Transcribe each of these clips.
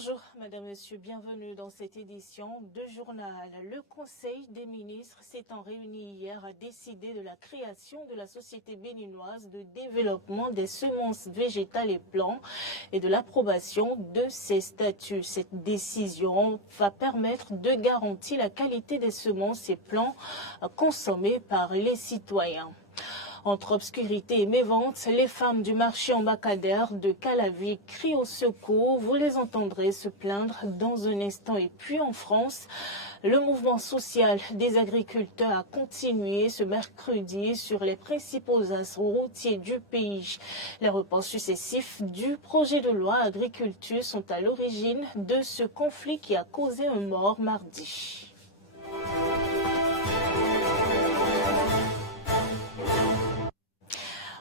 Bonjour, Madame, Monsieur, bienvenue dans cette édition de journal. Le Conseil des ministres s'étant réuni hier a décidé de la création de la Société béninoise de développement des semences végétales et plants et de l'approbation de ses statuts. Cette décision va permettre de garantir la qualité des semences et plants consommés par les citoyens. Entre obscurité et mévente, les femmes du marché ambacadère de Calavi crient au secours. Vous les entendrez se plaindre dans un instant. Et puis en France, le mouvement social des agriculteurs a continué ce mercredi sur les principaux axes routiers du pays. Les reports successifs du projet de loi agriculture sont à l'origine de ce conflit qui a causé un mort mardi.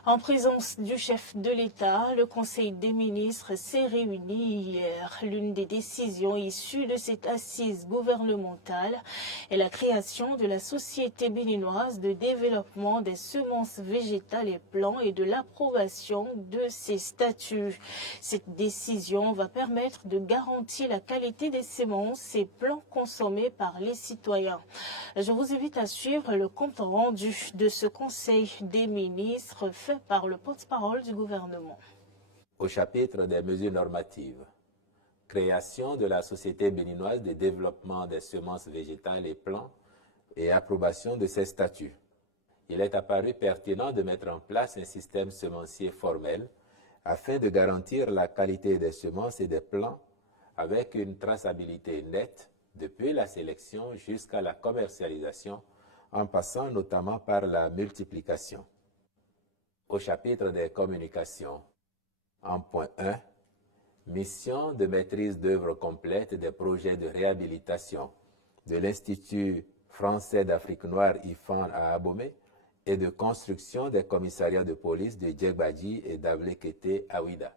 En présence du chef de l'État, le Conseil des ministres s'est réuni hier. L'une des décisions issues de cette assise gouvernementale est la création de la Société béninoise de développement des semences végétales et plants et de l'approbation de ses statuts. Cette décision va permettre de garantir la qualité des semences et plants consommés par les citoyens. Je vous invite à suivre le compte rendu de ce Conseil des ministres fait par le porte-parole du gouvernement. Au chapitre des mesures normatives, création de la Société béninoise de développement des semences végétales et plants et approbation de ses statuts. Il est apparu pertinent de mettre en place un système semencier formel afin de garantir la qualité des semences et des plants avec une traçabilité nette depuis la sélection jusqu'à la commercialisation, en passant notamment par la multiplication. Au chapitre des communications, en point 1, mission de maîtrise d'œuvre complète des projets de réhabilitation de l'Institut français d'Afrique noire IFAN à Abomey et de construction des commissariats de police de Djegbadji et d'Avlekete à Ouida.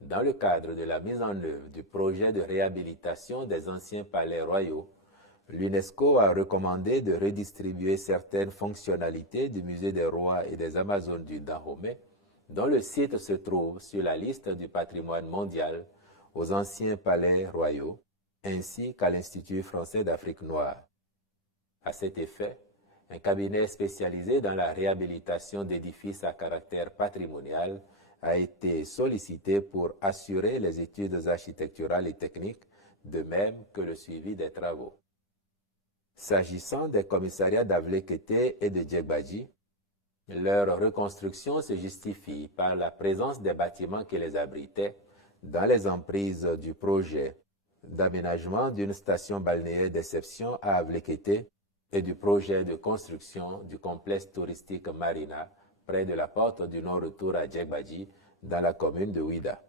Dans le cadre de la mise en œuvre du projet de réhabilitation des anciens palais royaux, l'UNESCO a recommandé de redistribuer certaines fonctionnalités du Musée des Rois et des Amazones du Dahomey, dont le site se trouve sur la liste du patrimoine mondial, aux anciens palais royaux, ainsi qu'à l'Institut français d'Afrique noire. À cet effet, un cabinet spécialisé dans la réhabilitation d'édifices à caractère patrimonial a été sollicité pour assurer les études architecturales et techniques, de même que le suivi des travaux. S'agissant des commissariats d'Avlekete et de Djegbadji, leur reconstruction se justifie par la présence des bâtiments qui les abritaient dans les emprises du projet d'aménagement d'une station balnéaire d'exception à Avlekete et du projet de construction du complexe touristique Marina près de la porte du non-retour à Djegbadji dans la commune de Ouida.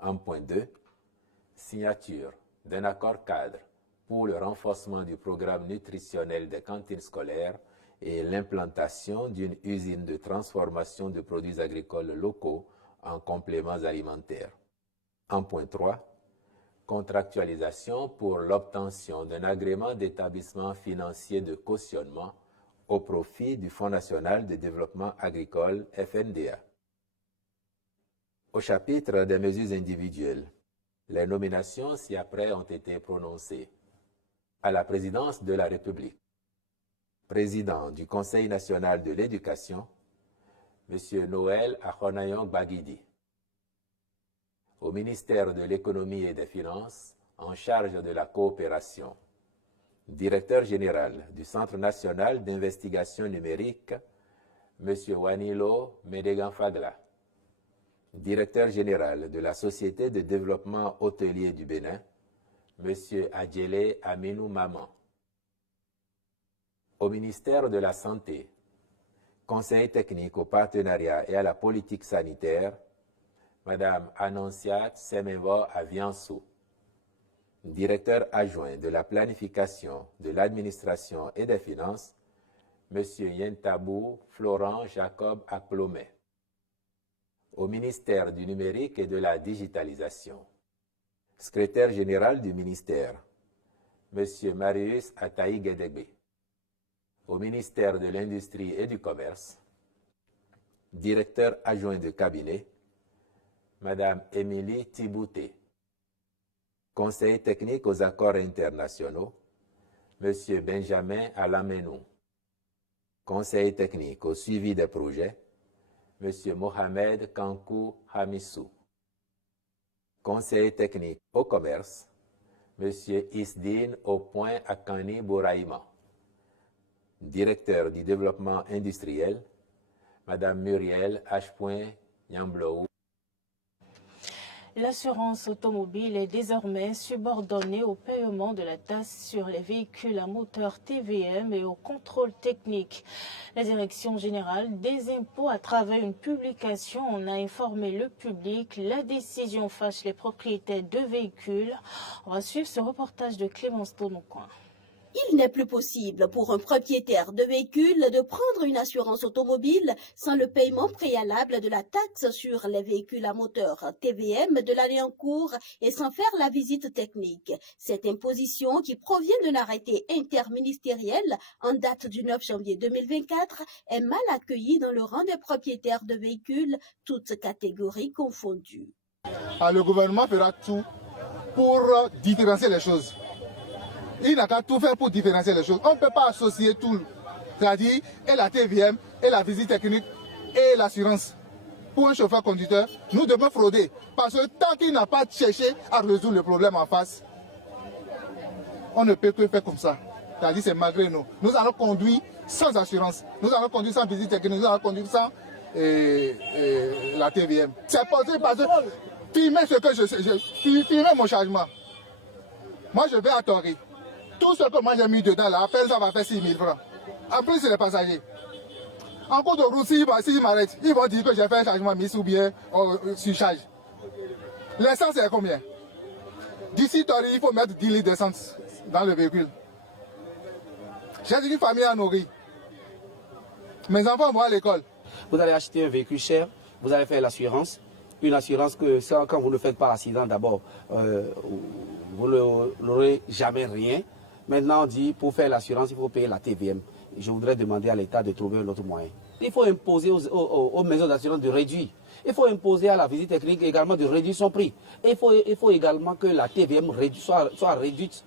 En point 2, signature d'un accord cadre pour le renforcement du programme nutritionnel des cantines scolaires et l'implantation d'une usine de transformation de produits agricoles locaux en compléments alimentaires. En point 3, contractualisation pour l'obtention d'un agrément d'établissement financier de cautionnement au profit du Fonds national de développement agricole FNDA. Au chapitre des mesures individuelles, les nominations ci-après ont été prononcées. À la présidence de la République, président du Conseil national de l'éducation, M. Noël Akhonayon Bagidi. Au ministère de l'économie et des finances, en charge de la coopération, directeur général du Centre national d'investigation numérique, M. Wanilo Medegan-Fagla. Directeur général de la Société de développement hôtelier du Bénin, M. Adjele Aminou Maman. Au ministère de la Santé, conseiller technique au partenariat et à la politique sanitaire, Mme Annonciate Semevo Aviansou. Directeur adjoint de la planification, de l'administration et des finances, M. Yentabou Florent Jacob Aplomé. Au ministère du numérique et de la digitalisation, secrétaire général du ministère, M. Marius Ataï Guédégbé. Au ministère de l'Industrie et du Commerce, directeur adjoint de cabinet, Mme Émilie Thibouté. Conseil technique aux accords internationaux, M. Benjamin Alamenou. Conseil technique au suivi des projets, M. Mohamed Kankou Hamissou. Conseil technique au commerce, M. Isdine Opoint Akani Bouraïma. Directeur du développement industriel, Mme Muriel H. Nyamblou. L'assurance automobile est désormais subordonnée au paiement de la taxe sur les véhicules à moteur TVM et au contrôle technique. La Direction générale des impôts, à travers une publication, en a informé le public. La décision fâche les propriétaires de véhicules. On va suivre ce reportage de Clémence Tonoucoin. Il n'est plus possible pour un propriétaire de véhicule de prendre une assurance automobile sans le paiement préalable de la taxe sur les véhicules à moteur TVM de l'année en cours et sans faire la visite technique. Cette imposition, qui provient d'un arrêté interministériel en date du 9 janvier 2024, est mal accueillie dans le rang des propriétaires de véhicules, toutes catégories confondues. Le gouvernement fera tout pour différencier les choses. Il n'a qu'à tout faire pour différencier les choses. On ne peut pas associer tout, c'est-à-dire et la TVM, et la visite technique, et l'assurance. Pour un chauffeur-conducteur, nous devons frauder. Parce que tant qu'il n'a pas cherché à résoudre le problème en face, on ne peut que faire comme ça. C'est-à-dire c'est malgré nous. Nous allons conduire sans assurance. Nous allons conduire sans visite technique. Nous allons conduire sans la TVM. C'est possible parce que filmez ce que filmez mon chargement. Moi je vais à Tori. Tout ce que moi j'ai mis dedans là, après ça va faire 6 000 francs. En plus c'est les passagers. En cours de route, s'ils m'arrêtent, ils vont dire que j'ai fait un chargement mis ou bien surcharge. L'essence c'est combien? D'ici Tori, il faut mettre 10 litres d'essence dans le véhicule. J'ai une famille à nourrir. Mes enfants vont à l'école. Vous allez acheter un véhicule cher, vous allez faire l'assurance. Une assurance que quand vous ne faites pas accident d'abord, vous n'aurez jamais rien. Maintenant on dit pour faire l'assurance, il faut payer la TVM. Je voudrais demander à l'État de trouver un autre moyen. Il faut imposer aux maisons d'assurance de réduire. Il faut imposer à la visite technique également de réduire son prix. Et il faut également que la TVM soit réduite.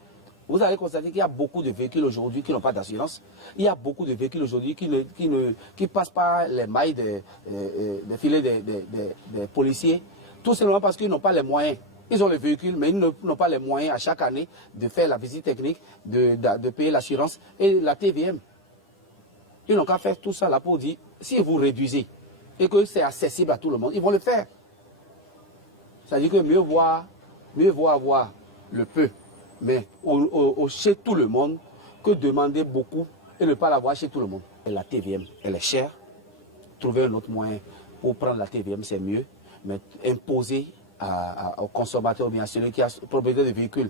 Vous allez constater qu'il y a beaucoup de véhicules aujourd'hui qui n'ont pas d'assurance. Il y a beaucoup de véhicules aujourd'hui qui passent par les mailles des filets des policiers, tout simplement parce qu'ils n'ont pas les moyens. Ils ont les véhicules, mais ils n'ont pas les moyens à chaque année de faire la visite technique, de payer l'assurance et la TVM. Ils n'ont qu'à faire tout ça là pour dire, si vous réduisez et que c'est accessible à tout le monde, ils vont le faire. C'est-à-dire que mieux vaut avoir le peu, mais chez tout le monde, que demander beaucoup et ne pas l'avoir chez tout le monde. Et la TVM, elle est chère. Trouver un autre moyen pour prendre la TVM, c'est mieux. Mais imposer au consommateur ou bien à celui qui a propriété de véhicule,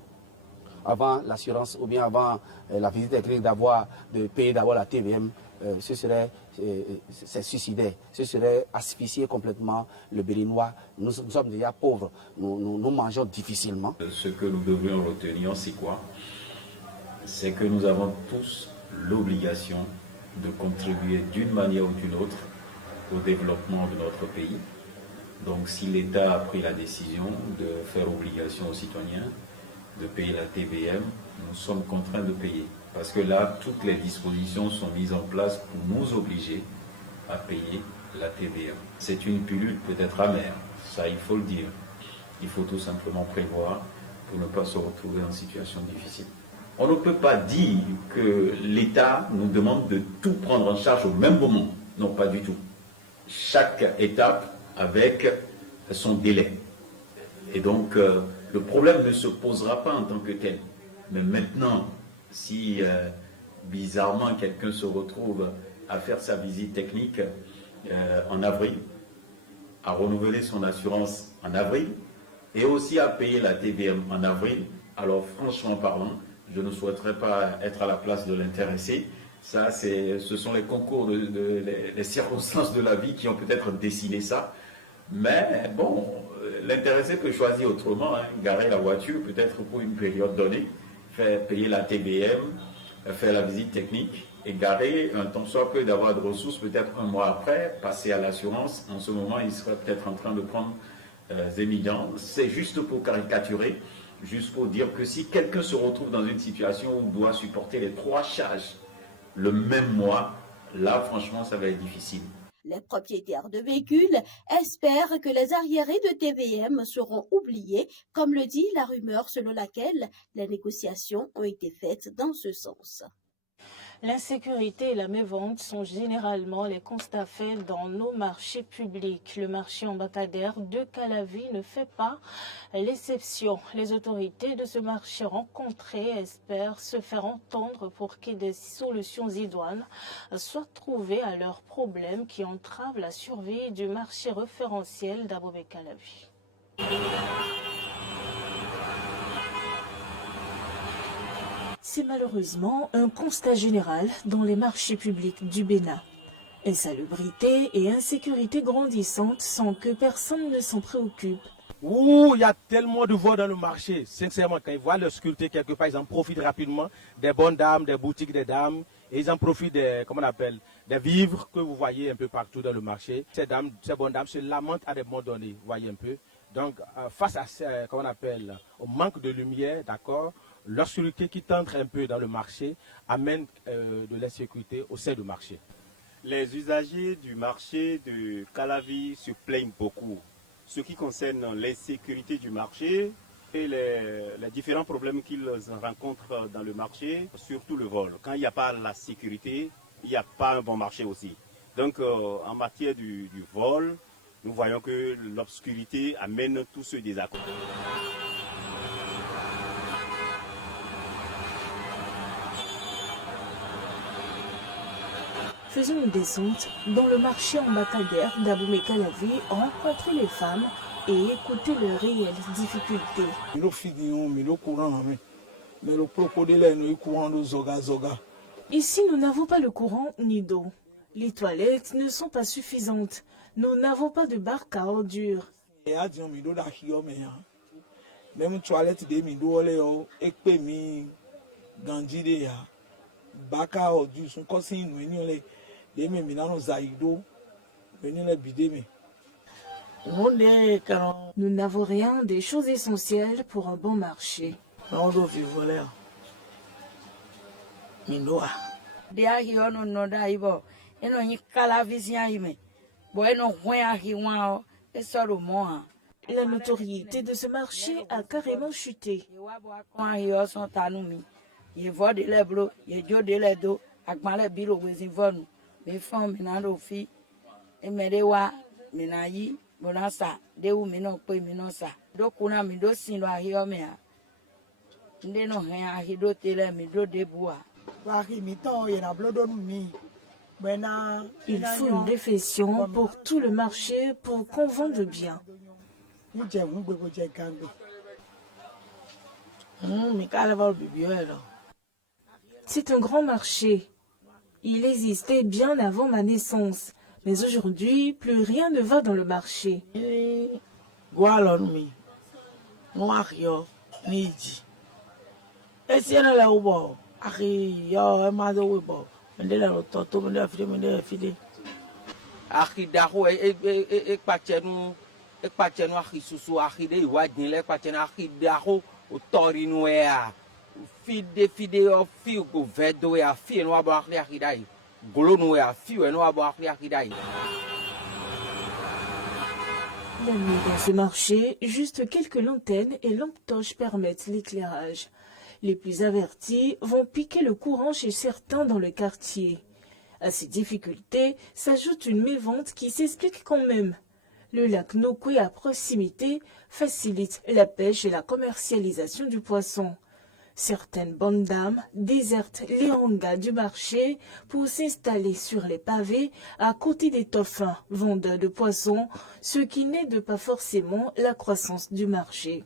avant l'assurance ou bien avant la visite technique, de payer d'abord la TVM, c'est suicidaire. Ce serait asphyxier complètement le Béninois. Nous sommes déjà pauvres. Nous mangeons difficilement. Ce que nous devrions retenir, c'est quoi? C'est que nous avons tous l'obligation de contribuer d'une manière ou d'une autre au développement de notre pays. Donc si l'État a pris la décision de faire obligation aux citoyens de payer la TVM, nous sommes contraints de payer. Parce que là, toutes les dispositions sont mises en place pour nous obliger à payer la TVM. C'est une pilule peut-être amère, ça il faut le dire. Il faut tout simplement prévoir pour ne pas se retrouver en situation difficile. On ne peut pas dire que l'État nous demande de tout prendre en charge au même moment. Non, pas du tout. Chaque étape avec son délai. Et donc, le problème ne se posera pas en tant que tel. Mais maintenant, si bizarrement quelqu'un se retrouve à faire sa visite technique en avril, à renouveler son assurance en avril, et aussi à payer la TVM en avril, alors franchement parlant, je ne souhaiterais pas être à la place de l'intéressé. Ça, ce sont les concours, les circonstances de la vie qui ont peut-être décidé ça. Mais bon, l'intéressé peut choisir autrement, hein, garer la voiture peut-être pour une période donnée, faire payer la TVM, faire la visite technique et garer un temps soit peu d'avoir de ressources, peut-être un mois après, passer à l'assurance. En ce moment, il serait peut-être en train de prendre des millions. C'est juste pour caricaturer, jusqu'au dire que si quelqu'un se retrouve dans une situation où il doit supporter les 3 charges le même mois, là franchement ça va être difficile. Les propriétaires de véhicules espèrent que les arriérés de TVM seront oubliés, comme le dit la rumeur selon laquelle les négociations ont été faites dans ce sens. L'insécurité et la mévente sont généralement les constats faits dans nos marchés publics. Le marché ambacadère de Calavi ne fait pas l'exception. Les autorités de ce marché rencontrées espèrent se faire entendre pour que des solutions idoines soient trouvées à leurs problèmes qui entravent la survie du marché référentiel d'Abomey-Calavi. C'est malheureusement un constat général dans les marchés publics du Bénin. Insalubrité et insécurité grandissantes sans que personne ne s'en préoccupe. Ouh, il y a tellement de voix dans le marché. Sincèrement, quand ils voient leur sécurité quelque part, ils en profitent rapidement des bonnes dames, des boutiques des dames. Et ils en profitent des, comment on appelle, des vivres que vous voyez un peu partout dans le marché. Ces bonnes dames se lamentent à des moments donnés, vous voyez un peu. Donc, face à comment on appelle, au manque de lumière, d'accord, l'obscurité qui tente un peu dans le marché amène de l'insécurité au sein du marché. Les usagers du marché de Calavi se plaignent beaucoup. Ce qui concerne l'insécurité du marché et les différents problèmes qu'ils rencontrent dans le marché, surtout le vol. Quand il n'y a pas la sécurité, il n'y a pas un bon marché aussi. Donc, en matière du vol, nous voyons que l'obscurité amène tous ce désaccord. Faisons une descente dans le marché ambacadère d'Abomey-Calavi, rencontrer les femmes et écouter leurs réelles difficultés. Ici, nous n'avons pas le courant ni d'eau. Les toilettes ne sont pas suffisantes. Nous n'avons pas de bac à ordures. Même toilette de midole ekpe mi ganjide ya baka ordures sont consignes venir de me milano zaido venir les bideme. Nous n'avons rien des choses essentielles pour un bon marché. La notoriété de ce marché a carrément chuté. Il faut une réflexion pour tout le marché pour qu'on vende bien. C'est un grand marché. Il existait bien avant ma naissance. Mais aujourd'hui, plus rien ne va dans le marché. La nuit dans ce marché, juste quelques lanternes et lampes torches permettent l'éclairage. Les plus avertis vont piquer le courant chez certains dans le quartier. À ces difficultés s'ajoute une mévente qui s'explique quand même. Le lac Nokwe à proximité facilite la pêche et la commercialisation du poisson. Certaines bonnes dames désertent les hangas du marché pour s'installer sur les pavés à côté des toffins, vendeurs de poissons, ce qui n'aide pas forcément la croissance du marché.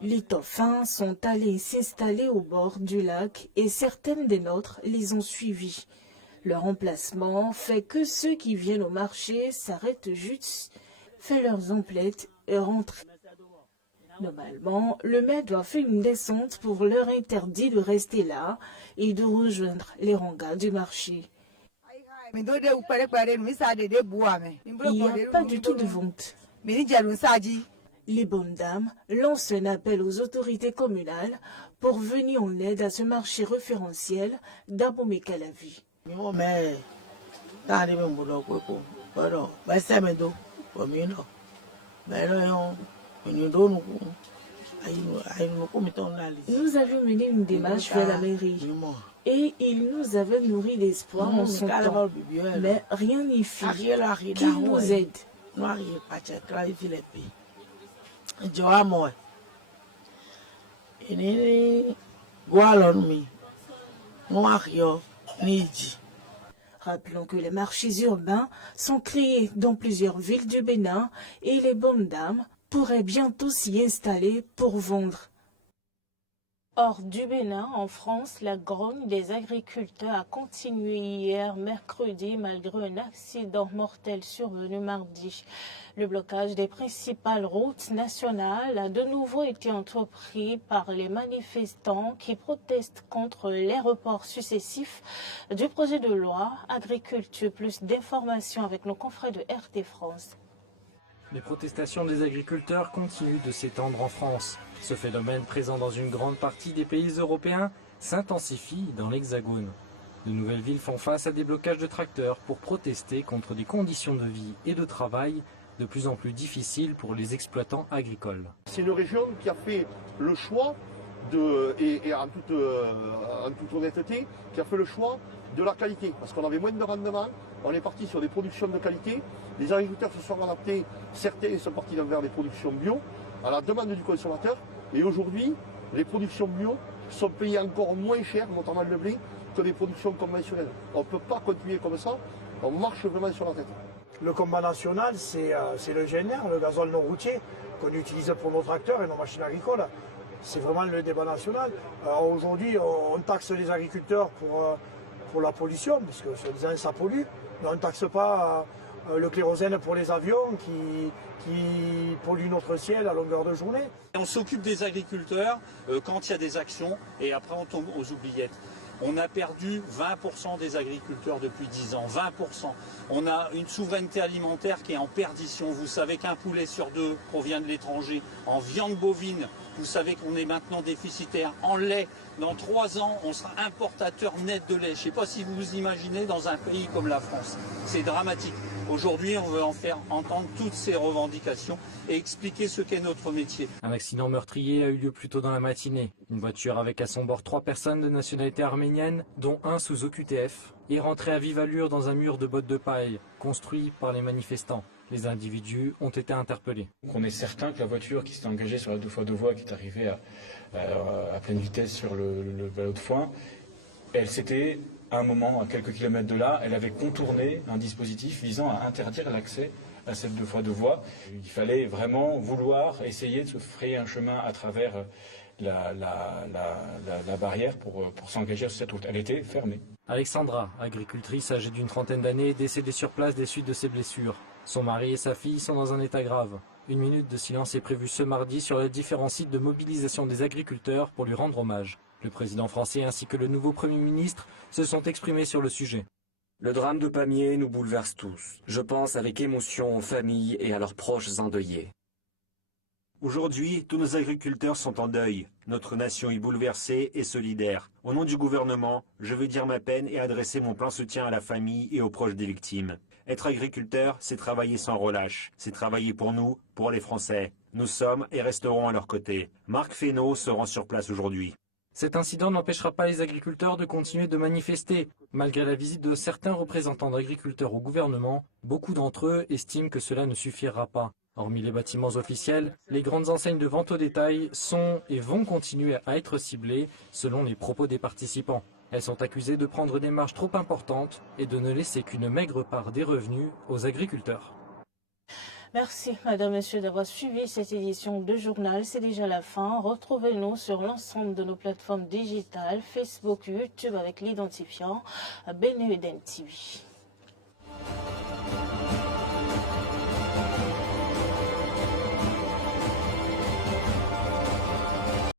Les toffins sont allés s'installer au bord du lac et certaines des nôtres les ont suivis. Leur emplacement fait que ceux qui viennent au marché s'arrêtent juste, font leurs emplettes et rentrent. Normalement, le maire doit faire une descente pour leur interdire de rester là et de rejoindre les rangas du marché. Il n'y a pas du tout de vente. Les bonnes dames lancent un appel aux autorités communales pour venir en aide à ce marché référentiel d'Abomey-Calavi. Nous avions mené une démarche vers la mairie et il nous avait nourri d'espoir en son temps, mais rien n'y fit. Qui nous aide? Rappelons que les marchés urbains sont créés dans plusieurs villes du Bénin et les bonnes dames pourraient bientôt s'y installer pour vendre. Hors du Bénin, en France, la grogne des agriculteurs a continué hier, mercredi, malgré un accident mortel survenu mardi. Le blocage des principales routes nationales a de nouveau été entrepris par les manifestants qui protestent contre les reports successifs du projet de loi Agriculture. Plus d'informations avec nos confrères de RT France. Les protestations des agriculteurs continuent de s'étendre en France. Ce phénomène, présent dans une grande partie des pays européens, s'intensifie dans l'Hexagone. De nouvelles villes font face à des blocages de tracteurs pour protester contre des conditions de vie et de travail de plus en plus difficiles pour les exploitants agricoles. C'est une région qui a fait le choix, et en toute honnêteté, qui a fait le choix de la qualité. Parce qu'on avait moins de rendement, on est parti sur des productions de qualité. Les agriculteurs se sont adaptés, certains sont partis vers des productions bio, à la demande du consommateur. Et aujourd'hui, les productions bio sont payées encore moins cher, notamment le blé, que les productions conventionnelles. On ne peut pas continuer comme ça, on marche vraiment sur la tête. Le combat national, c'est le GNR, le gazole non routier, qu'on utilise pour nos tracteurs et nos machines agricoles. C'est vraiment le débat national. Aujourd'hui, on taxe les agriculteurs pour la pollution, parce que soi-disant ça pollue, mais on ne taxe pas le kérosène pour les avions qui polluent notre ciel à longueur de journée. On s'occupe des agriculteurs quand il y a des actions et après on tombe aux oubliettes. On a perdu 20% des agriculteurs depuis 10 ans, 20%. On a une souveraineté alimentaire qui est en perdition. Vous savez qu'un poulet sur deux provient de l'étranger. En viande bovine, vous savez qu'on est maintenant déficitaire. En lait, dans 3 ans, on sera importateur net de lait. Je ne sais pas si vous vous imaginez dans un pays comme la France. C'est dramatique. Aujourd'hui, on veut en faire entendre toutes ces revendications et expliquer ce qu'est notre métier. Un accident meurtrier a eu lieu plus tôt dans la matinée. Une voiture avec à son bord 3 personnes de nationalité arménienne, dont un sous OQTF, est rentrée à vive allure dans un mur de bottes de paille, construit par les manifestants. Les individus ont été interpellés. On est certain que la voiture qui s'était engagée sur la 2x2 voies, qui est arrivée à pleine vitesse sur le vallon de Foin, elle s'était, à un moment, à quelques kilomètres de là, elle avait contourné un dispositif visant à interdire l'accès à cette 2x2 voies. Il fallait vraiment vouloir essayer de se frayer un chemin à travers la barrière pour s'engager sur cette route. Elle était fermée. Alexandra, agricultrice âgée d'une trentaine d'années, est décédée sur place des suites de ses blessures. Son mari et sa fille sont dans un état grave. Une minute de silence est prévue ce mardi sur les différents sites de mobilisation des agriculteurs pour lui rendre hommage. Le président français ainsi que le nouveau Premier ministre se sont exprimés sur le sujet. Le drame de Pamiers nous bouleverse tous. Je pense avec émotion aux familles et à leurs proches endeuillés. Aujourd'hui, tous nos agriculteurs sont en deuil. Notre nation est bouleversée et solidaire. Au nom du gouvernement, je veux dire ma peine et adresser mon plein soutien à la famille et aux proches des victimes. Être agriculteur, c'est travailler sans relâche. C'est travailler pour nous, pour les Français. Nous sommes et resterons à leur côté. Marc Fesneau se rend sur place aujourd'hui. Cet incident n'empêchera pas les agriculteurs de continuer de manifester. Malgré la visite de certains représentants d'agriculteurs au gouvernement, beaucoup d'entre eux estiment que cela ne suffira pas. Hormis les bâtiments officiels, les grandes enseignes de vente au détail sont et vont continuer à être ciblées selon les propos des participants. Elles sont accusées de prendre des marges trop importantes et de ne laisser qu'une maigre part des revenus aux agriculteurs. Merci, madame, monsieur, d'avoir suivi cette édition de journal. C'est déjà la fin. Retrouvez-nous sur l'ensemble de nos plateformes digitales, Facebook, YouTube, avec l'identifiant Beneden TV.